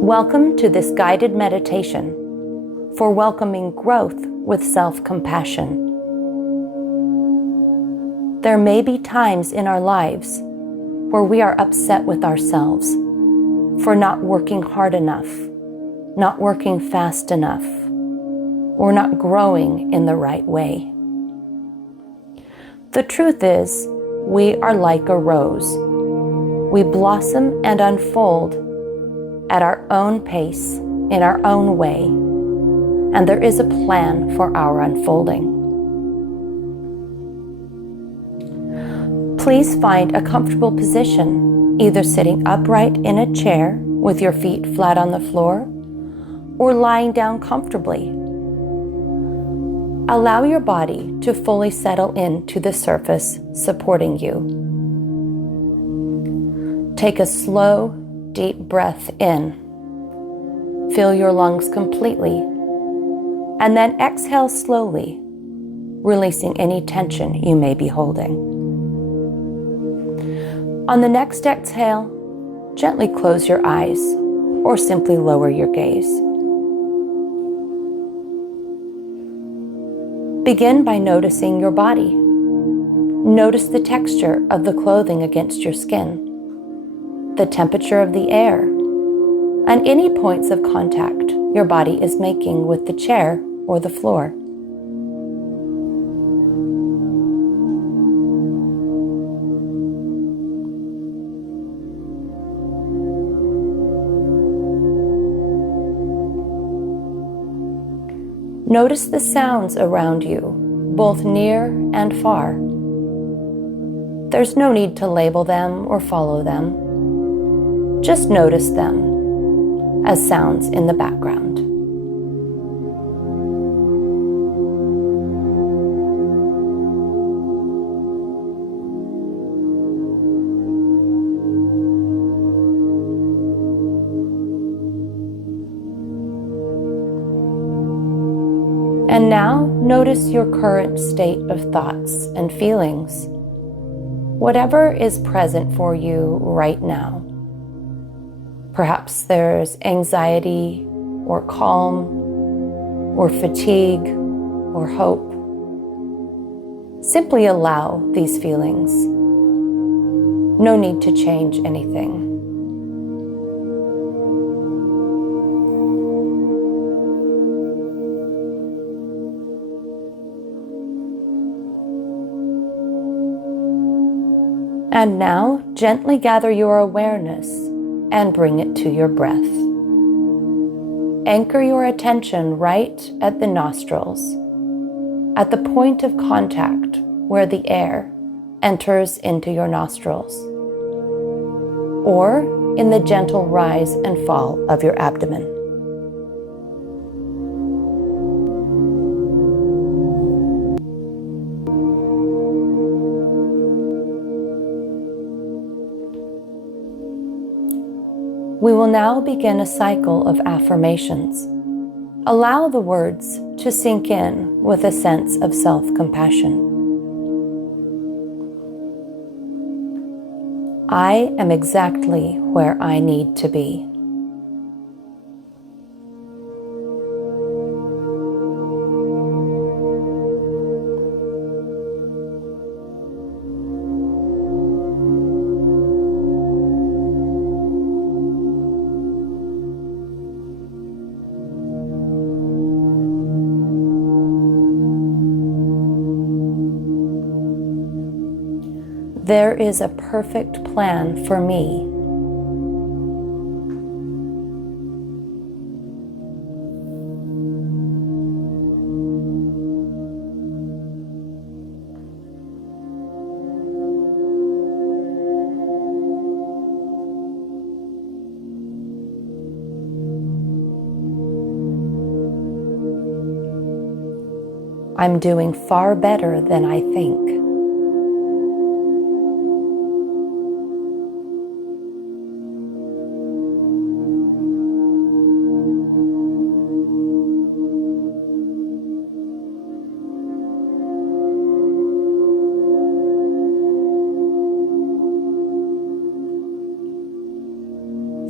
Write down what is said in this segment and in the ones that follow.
Welcome to this guided meditation for welcoming growth with self-compassion. There may be times in our lives where we are upset with ourselves for not working hard enough, not working fast enough, or not growing in the right way. The truth is, we are like a rose. We blossom and unfold at our own pace, in our own way, and there is a plan for our unfolding. Please find a comfortable position, either sitting upright in a chair with your feet flat on the floor, or lying down comfortably. Allow your body to fully settle into the surface supporting you. Take a slow, deep breath in. Fill your lungs completely, and then exhale slowly, releasing any tension you may be holding. On the next exhale, gently close your eyes or simply lower your gaze. Begin by noticing your body. Notice the texture of the clothing against your skin, the temperature of the air, and any points of contact your body is making with the chair or the floor. Notice the sounds around you, both near and far. There's no need to label them or follow them. Just notice them as sounds in the background. And now notice your current state of thoughts and feelings, whatever is present for you right now. Perhaps there's anxiety or calm or fatigue or hope. Simply allow these feelings. No need to change anything. And now, gently gather your awareness and bring it to your breath. Anchor your attention right at the nostrils, at the point of contact where the air enters into your nostrils, or in the gentle rise and fall of your abdomen. We will now begin a cycle of affirmations. Allow the words to sink in with a sense of self-compassion. I am exactly where I need to be. There is a perfect plan for me. I'm doing far better than I think.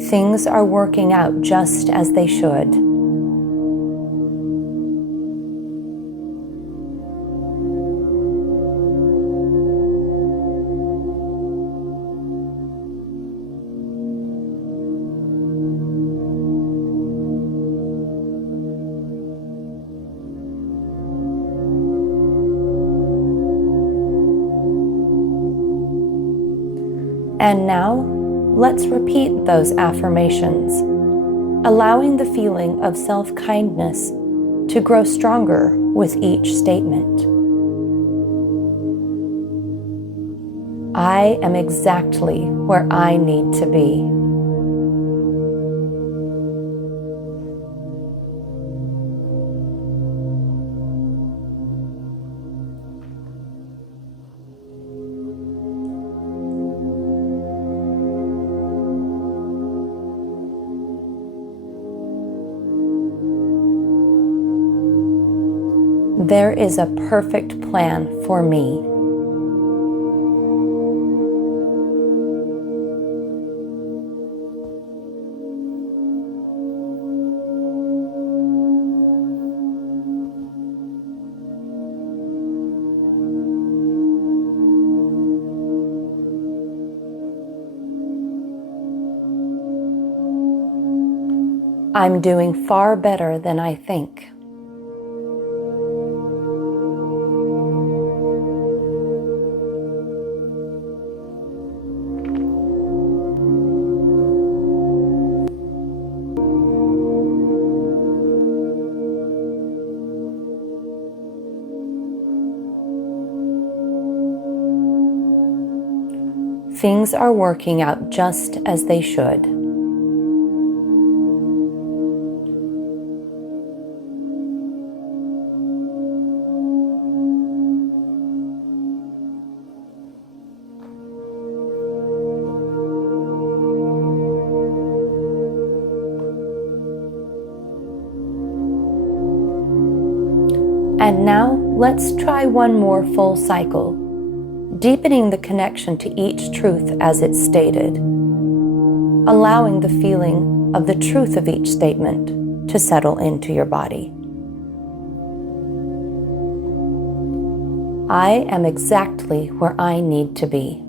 Things are working out just as they should. And now, let's repeat those affirmations, allowing the feeling of self-kindness to grow stronger with each statement. I am exactly where I need to be. There is a perfect plan for me. I'm doing far better than I think. Things are working out just as they should. And now, let's try one more full cycle, deepening the connection to each truth as it's stated, allowing the feeling of the truth of each statement to settle into your body. I am exactly where I need to be.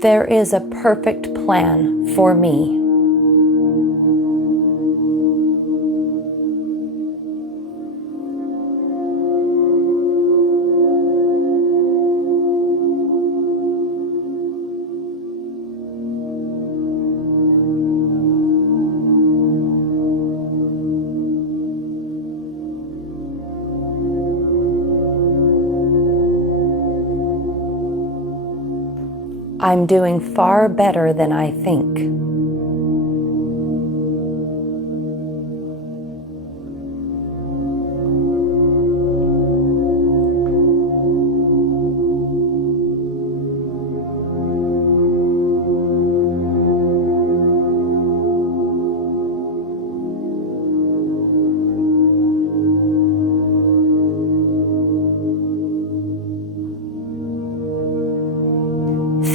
There is a perfect plan for me. I'm doing far better than I think.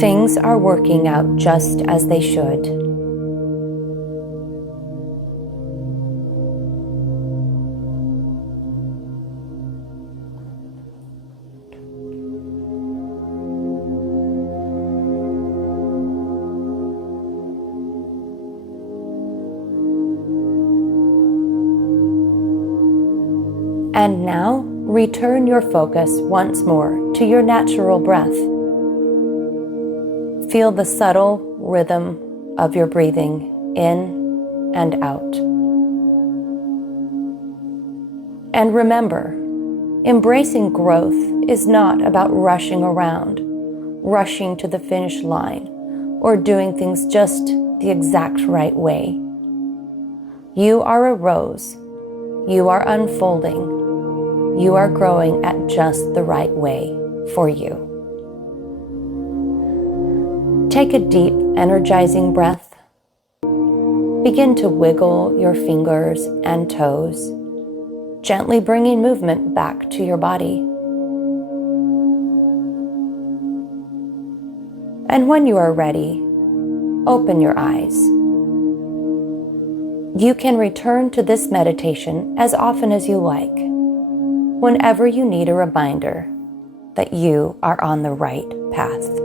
Things are working out just as they should. And now, return your focus once more to your natural breath. Feel the subtle rhythm of your breathing in and out. And remember, embracing growth is not about rushing around, rushing to the finish line, or doing things just the exact right way. You are a rose. You are unfolding, you are growing at just the right way for you. Take a deep, energizing breath. Begin to wiggle your fingers and toes, gently bringing movement back to your body. And when you are ready, open your eyes. You can return to this meditation as often as you like, whenever you need a reminder that you are on the right path.